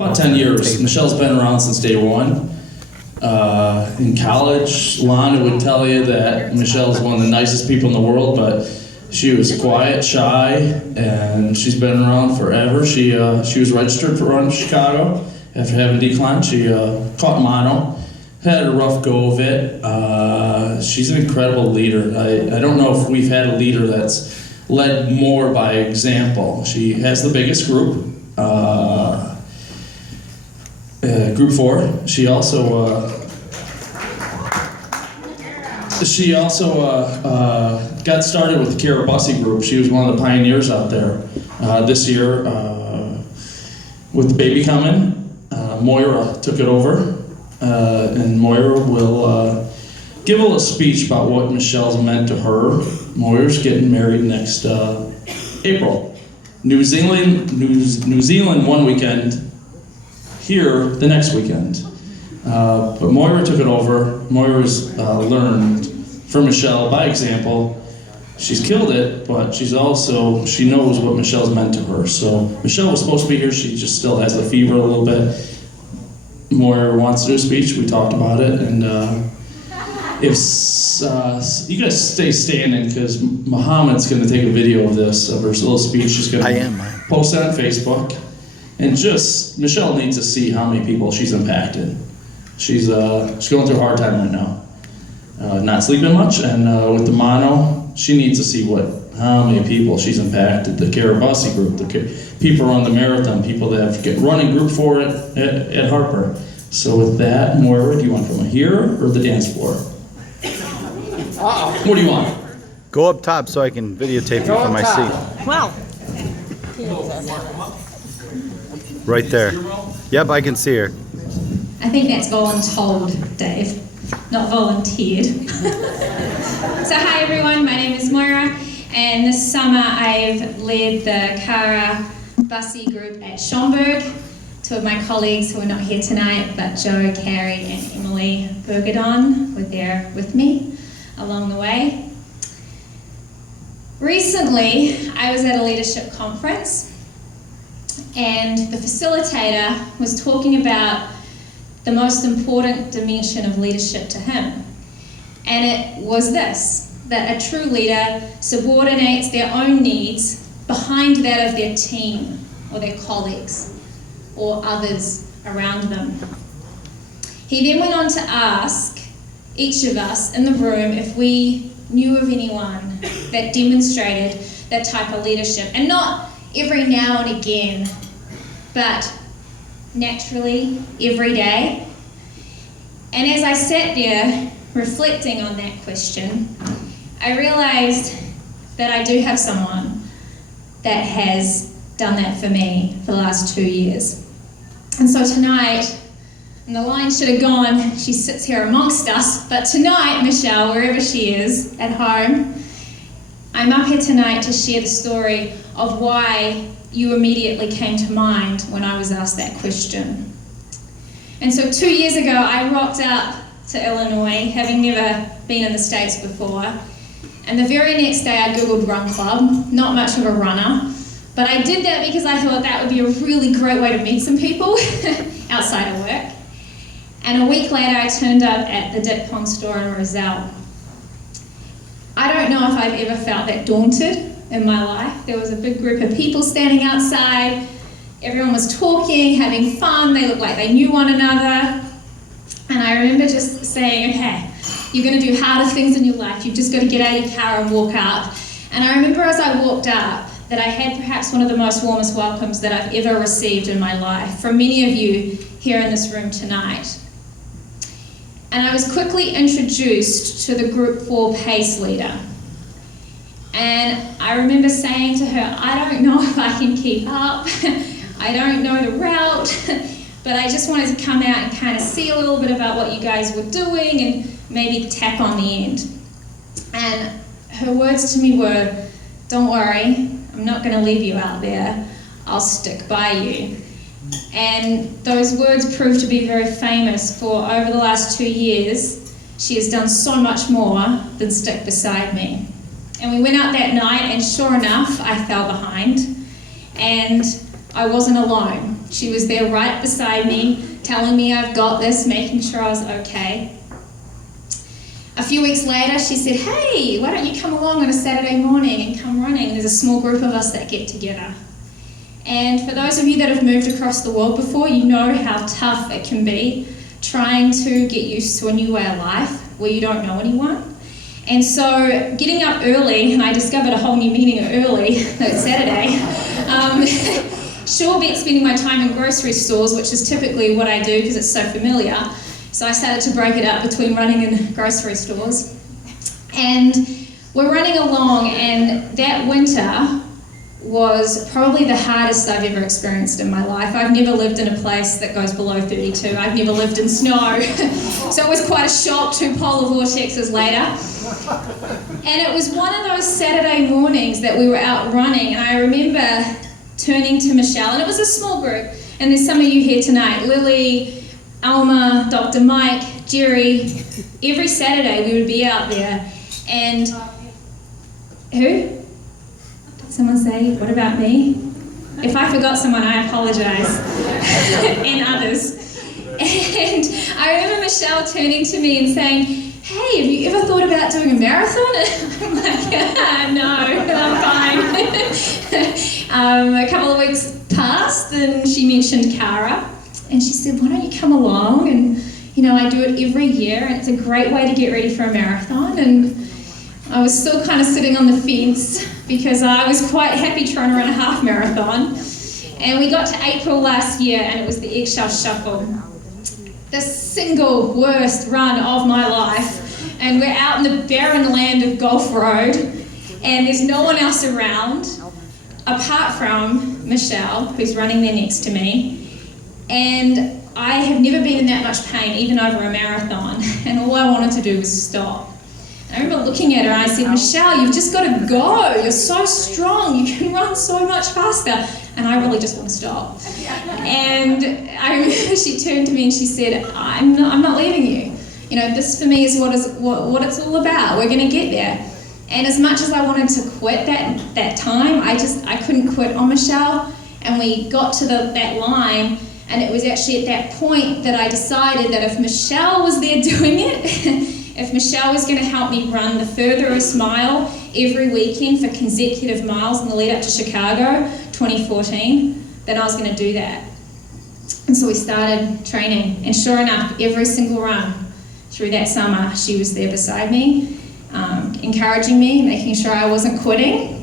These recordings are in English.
about 10 years. Michelle's been around since day one. In college, Lana would tell you that Michelle's one of the nicest people in the world, but she was quiet, shy, and she's been around forever. She was registered for Run Chicago. After having declined, she caught mono, had a rough go of it. She's an incredible leader. I don't know if we've had a leader that's led more by example. She has the biggest group, Group 4. She also got started with the Karabussi group. She was one of the pioneers out there. This year, with the baby coming, Moira took it over, and Moira will give a little speech about what Michelle's meant to her. Moira's getting married next April. New Zealand one weekend, here the next weekend. But Moira took it over. Moira's learned from Michelle by example. She's killed it, but she knows what Michelle's meant to her. So Michelle was supposed to be here. She just still has the fever a little bit. Moira wants to do a speech. We talked about it, and if you guys stay standing, because Muhammad's going to take a video of this, of her little speech. She's going to post it on Facebook, and just Michelle needs to see how many people she's impacted. She's going through a hard time right now, not sleeping much, and with the mono, she needs to see how many people she's impacted. The Karabussi group, the people around the marathon, people that have running Group 4 at Harper. So with that, Moira, do you want from here or the dance floor? What do you want? Go up top so I can videotape you from my seat. Well. Right there. Yep, I can see her. I think that's voluntold, Dave, not volunteered. So hi everyone, my name is Moira, and this summer I've led the Karabussi group at Schomburg. Two of my colleagues who are not here tonight, but Joe, Carrie and Emily Bergadon were there with me along the way. Recently, I was at a leadership conference, and the facilitator was talking about the most important dimension of leadership to him. And it was this, that a true leader subordinates their own needs behind that of their team or their colleagues or others around them. He then went on to ask each of us in the room if we knew of anyone that demonstrated that type of leadership. And not every now and again, but naturally, every day. And as I sat there reflecting on that question, I realized that I do have someone that has done that for me for the last 2 years. And so tonight, and the line should have gone, she sits here amongst us, but tonight, Michelle, wherever she is, at home, I'm up here tonight to share the story of why you immediately came to mind when I was asked that question. And so 2 years ago, I rocked up to Illinois, having never been in the States before. And the very next day, I Googled Run Club, not much of a runner, but I did that because I thought that would be a really great way to meet some people outside of work. And a week later, I turned up at the Dick Pond store in Roselle. I don't know if I've ever felt that daunted in my life. There was a big group of people standing outside. Everyone was talking, having fun. They looked like they knew one another. And I remember just saying, okay, you're going to do harder things in your life. You've just got to get out of your car and walk up. And I remember as I walked up that I had perhaps one of the most warmest welcomes that I've ever received in my life from many of you here in this room tonight. And I was quickly introduced to the Group 4 PACE leader. And I remember saying to her, I don't know if I can keep up. I don't know the route, but I just wanted to come out and kind of see a little bit about what you guys were doing and maybe tap on the end. And her words to me were, don't worry, I'm not going to leave you out there. I'll stick by you. And those words proved to be very famous, for over the last 2 years, she has done so much more than stick beside me. And we went out that night, and sure enough, I fell behind. And I wasn't alone. She was there right beside me, telling me I've got this, making sure I was okay. A few weeks later, she said, hey, why don't you come along on a Saturday morning and come running? There's a small group of us that get together. And for those of you that have moved across the world before, you know how tough it can be trying to get used to a new way of life where you don't know anyone. And so getting up early, and I discovered a whole new meaning of early, that Saturday, sure beat spending my time in grocery stores, which is typically what I do because it's so familiar. So I started to break it up between running and grocery stores. And we're running along, and that winter was probably the hardest I've ever experienced in my life. I've never lived in a place that goes below 32. I've never lived in snow. So it was quite a shock 2 polar vortexes later. And it was one of those Saturday mornings that we were out running, and I remember turning to Michelle, and it was a small group, and there's some of you here tonight, Lily, Alma, Dr. Mike, Jerry. Every Saturday we would be out there, and who? Someone say, what about me? If I forgot someone, I apologise. And others. And I remember Michelle turning to me and saying, hey, have you ever thought about doing a marathon? And I'm like, no, I'm fine. A couple of weeks passed and she mentioned Cara. And she said, why don't you come along? And, you know, I do it every year and it's a great way to get ready for a marathon. And I was still kind of sitting on the fence because I was quite happy trying to run a half marathon. And we got to April last year and it was the Eggshell Shuffle. The single worst run of my life. And we're out in the barren land of Gulf Road and there's no one else around apart from Michelle, who's running there next to me. And I have never been in that much pain, even over a marathon, and all I wanted to do was stop. And I remember looking at her and I said, Michelle, you've just got to go. You're so strong. You can run so much faster. And I really just want to stop. And I remember she turned to me and she said, I'm not leaving you. You know, this for me is what it's all about. We're going to get there. And as much as I wanted to quit that time, I couldn't quit on Michelle. And we got to that line. And it was actually at that point that I decided that if Michelle was there doing it, if Michelle was going to help me run the furthest mile every weekend for consecutive miles in the lead up to Chicago 2014, then I was going to do that. And so we started training. And sure enough, every single run through that summer, she was there beside me, encouraging me, making sure I wasn't quitting.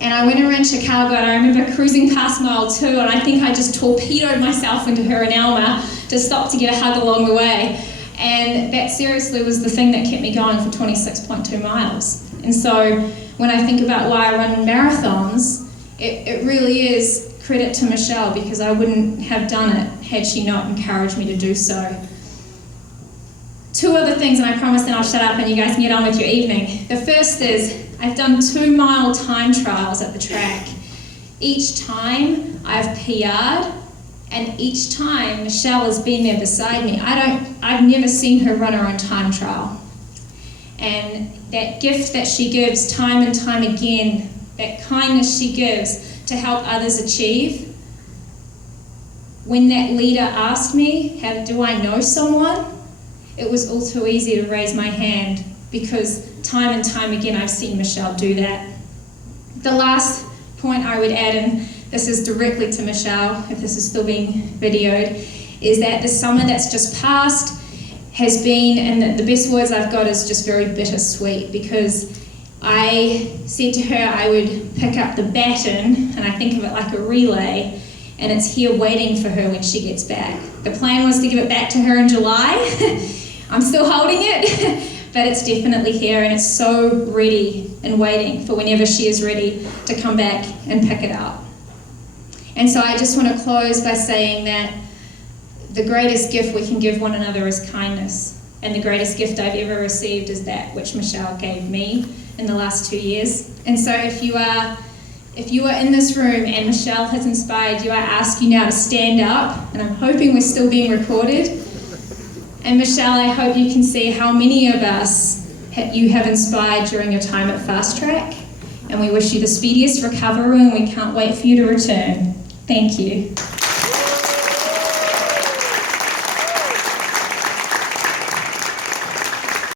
And I went around Chicago and I remember cruising past mile 2 and I think I just torpedoed myself into her and Alma to stop to get a hug along the way. And that seriously was the thing that kept me going for 26.2 miles. And so when I think about why I run marathons, it really is credit to Michelle because I wouldn't have done it had she not encouraged me to do so. 2 other things, and I promise then I'll shut up and you guys can get on with your evening. The first is, I've done 2-mile time trials at the track. Each time I've PR'd, and each time Michelle has been there beside me. I've never seen her run her own time trial. And that gift that she gives time and time again, that kindness she gives to help others achieve. When that leader asked me, do I know someone? It was all too easy to raise my hand because time and time again I've seen Michelle do that. The last point I would add, and this is directly to Michelle, if this is still being videoed, is that the summer that's just passed has been, and the best words I've got is just very bittersweet, because I said to her I would pick up the baton, and I think of it like a relay, and it's here waiting for her when she gets back. The plan was to give it back to her in July. I'm still holding it. But it's definitely here and it's so ready and waiting for whenever she is ready to come back and pick it up. And so I just want to close by saying that the greatest gift we can give one another is kindness. And the greatest gift I've ever received is that which Michelle gave me in the last 2 years. And so if you are in this room and Michelle has inspired you, I ask you now to stand up, and I'm hoping we're still being recorded. And Michelle, I hope you can see how many of us you have inspired during your time at Fast Track. And we wish you the speediest recovery and we can't wait for you to return. Thank you.